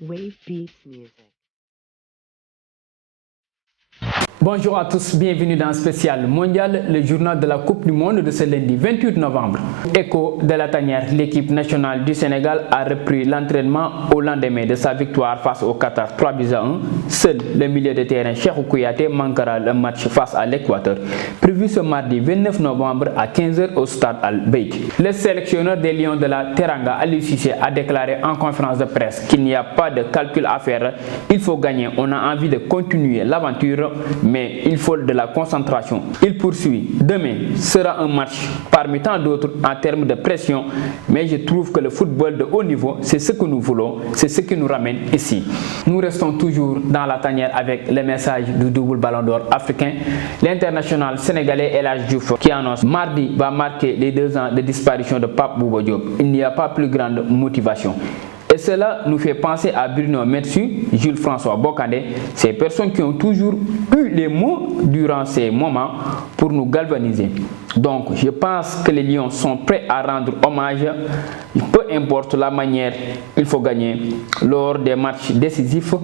Wave Beats Music. Bonjour à tous, bienvenue dans Spécial Mondial, le journal de la Coupe du Monde de ce lundi 28 novembre. Écho de la tanière, l'équipe nationale du Sénégal a repris l'entraînement au lendemain de sa victoire face au Qatar 3-1. Seul le milieu de terrain Cheikhou Kouyaté manquera le match face à l'Équateur, prévu ce mardi 29 novembre à 15h au stade Al-Bayt. Le sélectionneur des Lions de la Teranga, Aliou Cissé, a déclaré en conférence de presse qu'il n'y a pas de calcul à faire, il faut gagner, on a envie de continuer l'aventure, mais il faut de la concentration. Il poursuit, demain sera un match parmi tant d'autres en termes de pression, mais je trouve que le football de haut niveau, c'est ce que nous voulons, c'est ce qui nous ramène ici. Nous restons toujours dans la tanière avec le message du double ballon d'or africain. L'international sénégalais El Hadji Diouf, qui annonce mardi va marquer les 2 ans de disparition de Pape Bouba Diop. Il n'y a pas plus grande motivation. Et cela nous fait penser à Bruno Metsu, Jules François Bocandé, ces personnes qui ont toujours eu les mots durant ces moments pour nous galvaniser. Donc je pense que les Lions sont prêts à rendre hommage, peu importe la manière, il faut gagner. Lors des matchs décisifs,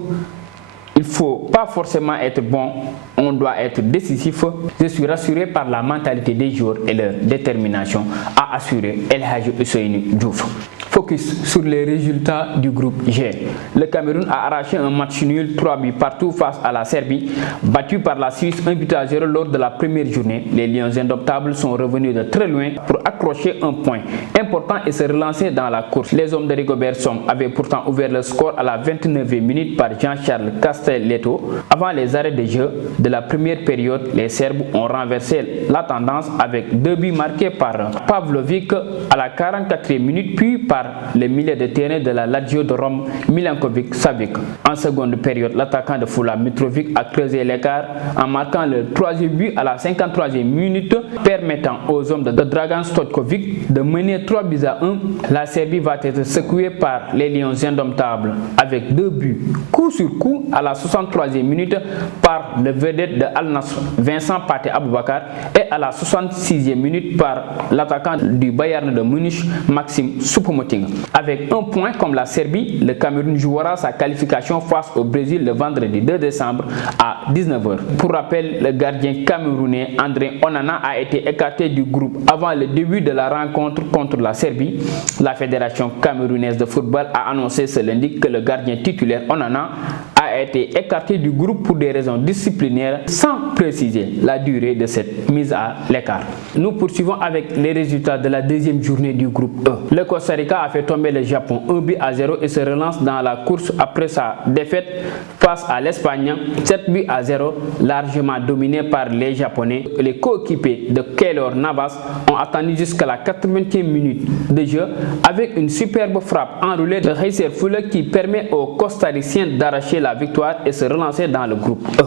il ne faut pas forcément être bon, on doit être décisif. Je suis rassuré par la mentalité des joueurs et leur détermination, a assuré El Hadji Ousseynou Diouf. Focus sur les résultats du groupe G. Le Cameroun a arraché un match nul 3 buts partout face à la Serbie, battu par la Suisse 1-0 lors de la première journée. Les Lions indomptables sont revenus de très loin pour accrocher un point important et se relancer dans la course. Les hommes de Rigobert Song avaient pourtant ouvert le score à la 29e minute par Jean-Charles Castelletto. Avant les arrêts de jeu de la première période, les Serbes ont renversé la tendance avec 2 buts marqués par Pavlovic à la 44e minute puis par le milieu de terrain de la Lazio de Rome, Milankovic Savic. En seconde période, l'attaquant de Fulham Mitrovic a creusé l'écart en marquant le 3e but à la 53e minute, permettant aux hommes de Dragan Stojkovic de mener 3-1. La Serbie va être secouée par les Lions indomptables avec 2 buts coup sur coup à la 63e minute par le vedette de Al Nassr Vincent Pathé Aboubakar et à la 66e minute par l'attaquant du Bayern de Munich Maxime Choupo-Moting. Avec un point comme la Serbie, le Cameroun jouera sa qualification face au Brésil le vendredi 2 décembre à 19h. Pour rappel, le gardien camerounais André Onana a été écarté du groupe avant le début de la rencontre contre la Serbie. La Fédération camerounaise de football a annoncé ce lundi que le gardien titulaire Onana a été écarté du groupe pour des raisons disciplinaires sans préciser la durée de cette mise à l'écart. Nous poursuivons avec les résultats de la deuxième journée du groupe E. Le Costa Rica a fait tomber le Japon 1-0 et se relance dans la course après sa défaite face à l'Espagne 7-0, largement dominé par les Japonais. Les coéquipiers de Keylor Navas ont attendu jusqu'à la 80e minute de jeu avec une superbe frappe enroulée de Heiser Fuller qui permet aux Costariciens d'arracher la victoire et se relancer dans le groupe E.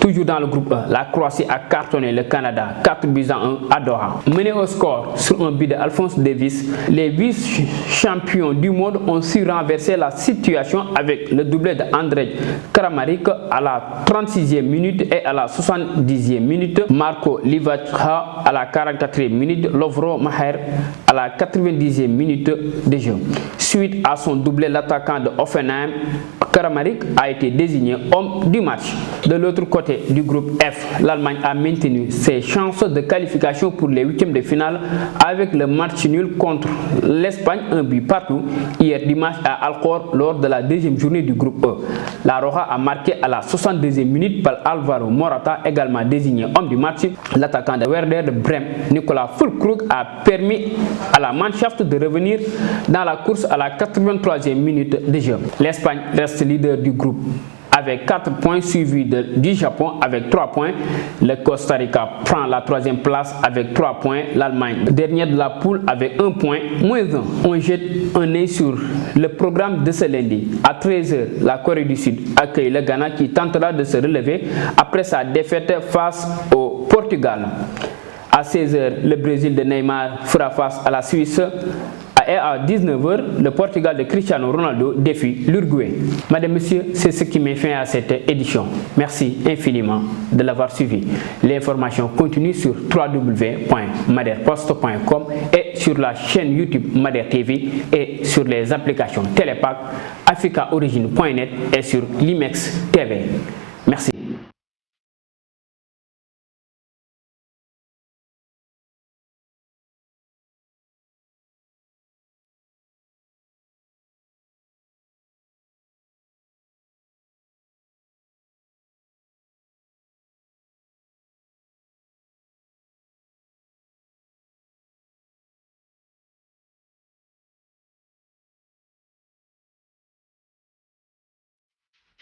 Toujours dans le groupe E, la Croatie a cartonné le Canada 4-1 à Doha. Mené au score sur un but d'Alphonse Davies, les vice-champions du monde ont su renverser la situation avec le doublé de Andrej Kramaric à la 36e minute et à la 70e minute, Marko Livacha à la 44e minute, Lovro Maher à la 90e minute de jeu. Suite à son doublé, l'attaquant de Hoffenheim, Kramaric, a été désigné homme du match. De l'autre côté du groupe F, l'Allemagne a maintenu ses chances de qualification pour les 8e de finale avec le match nul contre l'Espagne, 1 but partout, hier dimanche à Alcor lors de la deuxième journée du groupe E. La Roja a marqué à la 62e minute par Alvaro Morata, également désigné homme du match. L'attaquant de Werder de Brême, Nicolas Füllkrug, a permis à la Mannschaft de revenir dans la course à la 83e minute de jeu. L'Espagne reste leader du groupe avec 4 points, suivi du Japon avec 3 points. Le Costa Rica prend la 3e place avec 3 points. L'Allemagne, dernière de la poule, avec 1 point, moins 1. On jette un œil sur le programme de ce lundi. À 13h, la Corée du Sud accueille le Ghana qui tentera de se relever après sa défaite face au Portugal. À 16h, le Brésil de Neymar fera face à la Suisse. Et à 19h, le Portugal de Cristiano Ronaldo défie l'Uruguay. Madame, Messieurs, c'est ce qui met fin à cette édition. Merci infiniment de l'avoir suivi. L'information continue sur www.maderpost.com et sur la chaîne YouTube Mader TV et sur les applications Télépac, africaorigine.net et sur Limex TV. Merci.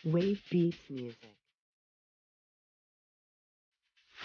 Wave Beats Music.